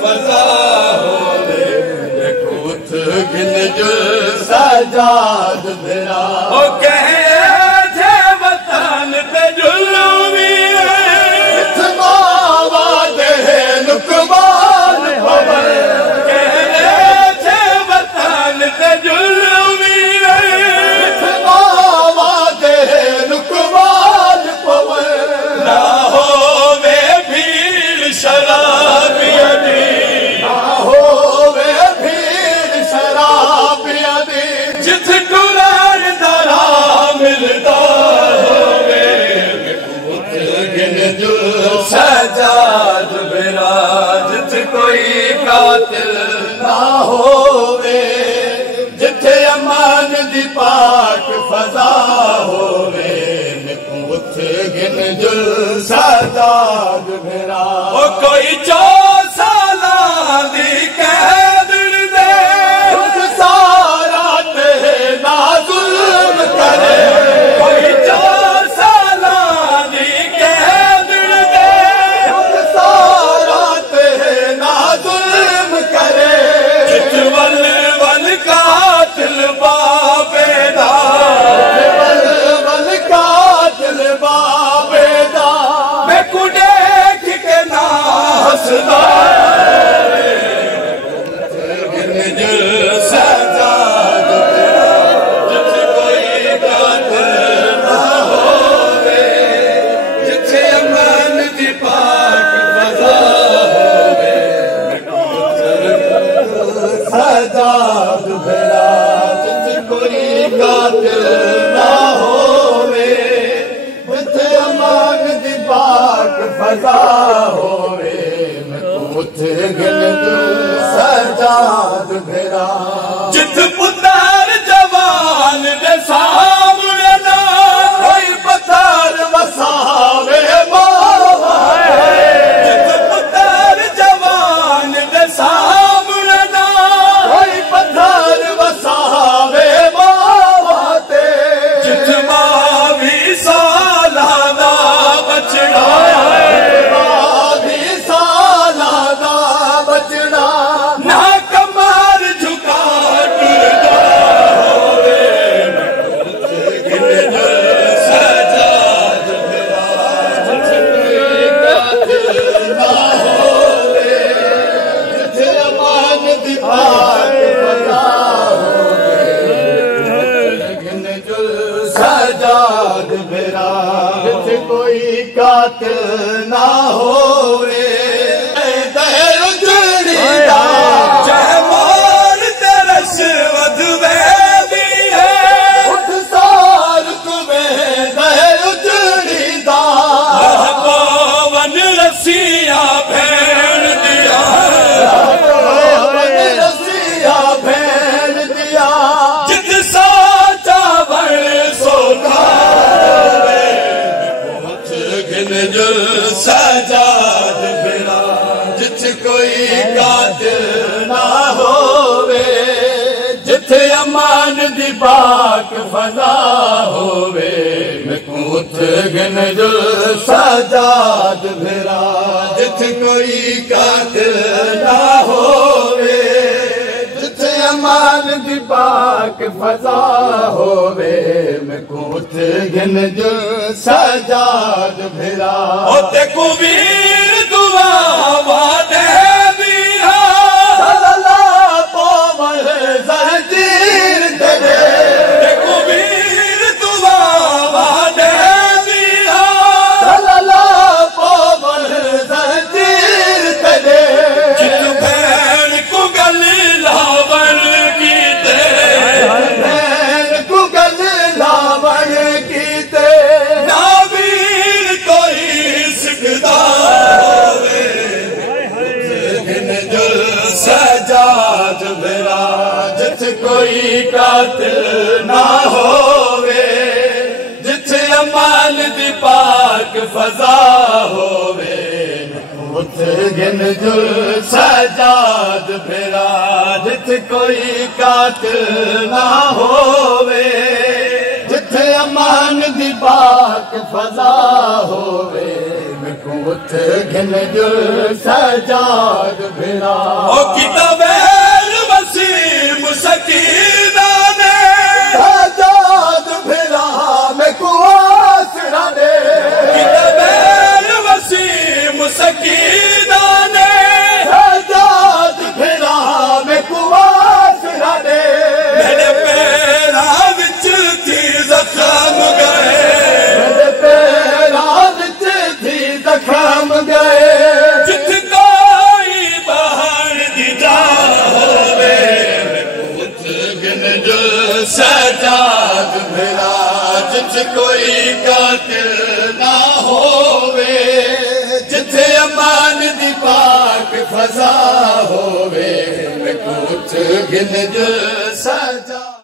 फज़ा होवे कुत गिन जो सजाद भेरा ओ कहे जे वतन ते जुल्मी इतमावा दे नुकमान होवे कहे जे वतन ते जुल्मी इतमावा दे नुकमान होवे ना होवे भीड़ शराबिया दी ना होवे भीड़ शराबिया दी जिथ कुरान दरा मिलदा होवे कुत गिन जो सजाद भेरा जिथ कोई कातिल ना होवे जिथे अमान दी पाक फज़ा होवे कुत गिन जो सजाद भेरा ओ कोई 4 साला दी कैद दे खुद सारा ते ना जुल्म करे कोई 4 साला दी कैद दे खुद सारा ते ना जुल्म करे जित वल वल कातिल बाबेदा वल वल कातिल बाबेदा मैं कुड़े के ना हसदा गिन जो सजाद भेरा जिथ कोई कातिल ना होवे जिथे अमन दी पाक फज़ा होवे सजाद भेरा जिथ कोई कातिल ना होवे जिथे अमन दी पाक फज़ा होवे कुत गिन जो सजाद भेरा जिथ पुत्र जवान दे सामने ना कोई पत्थर वसावे बाबा जिथ पुत्र जवान दे सामने ना कोई पत्थर वसावे बाबा ते जिथ 22 साला दा बचड़ा 22 साला दा बचड़ा ना कमर झुका टुरदा होवे गिन जो सजाद भेरा जिथ कोई कातिल ना होवे जिथे अमान दी पाक फज़ा होवे गिन जो सजाद भेरा जिथ कोई कातिल ना होवे दहर उजड़ी दा चाहे मोर तरस वधवे दी है उठ सार तुम्हें दहर उजड़ी दा पवन रसिया भेड़ दिया पवन रसिया भेड़ दिया जित साचा बड़ सोखा कुत गिन जो सजाद भेरा जिथ कोई कातिल ना होवे जिथे अमान दी पाक फज़ा होवे कुत गिन जो सजाद भेरा जिथ कोई कातिल ना होवे जिथे अमान दी पाक फज़ा होवे कुत गिन जो सजाद भेरा ओ ते कुबीर दुआ वादे बीरा सल्ला पावल जंजीर तेरे ते कुबीर दुआ वादे बीरा सल्ला पावल जंजीर तेरे जित भैन को गली लावन की ते भैन को गली लावन की ते ना वीर कोई सिकदा होवे गिन जो सजाद भेरा जिथ कोई कातिल ना होवे जिथे अमान दी पाक फज़ा होवे कुत गिन जो सजाद भेरा जिथ कोई कातिल ना होवे जिथे अमान दी पाक फज़ा होवे पुत घिन जो सजाद भिड़ा ओ किताबेर वसीम सकीना ने सजाद भिड़ा में कुआसरा दे किताबेर वसीम सकीना ने सजाद भिड़ा में कुआसरा दे मेरे पैरा विच थी जख्म गए मेरे पैरा विच थी जख्म गए जिथ कोई बहार दी जा होवे पुत गिन जो सजाद भिड़ा जिथ कोई कातिल ना होवे जिथे अमान दी पाक फजा होवे पुत गिन जो सजा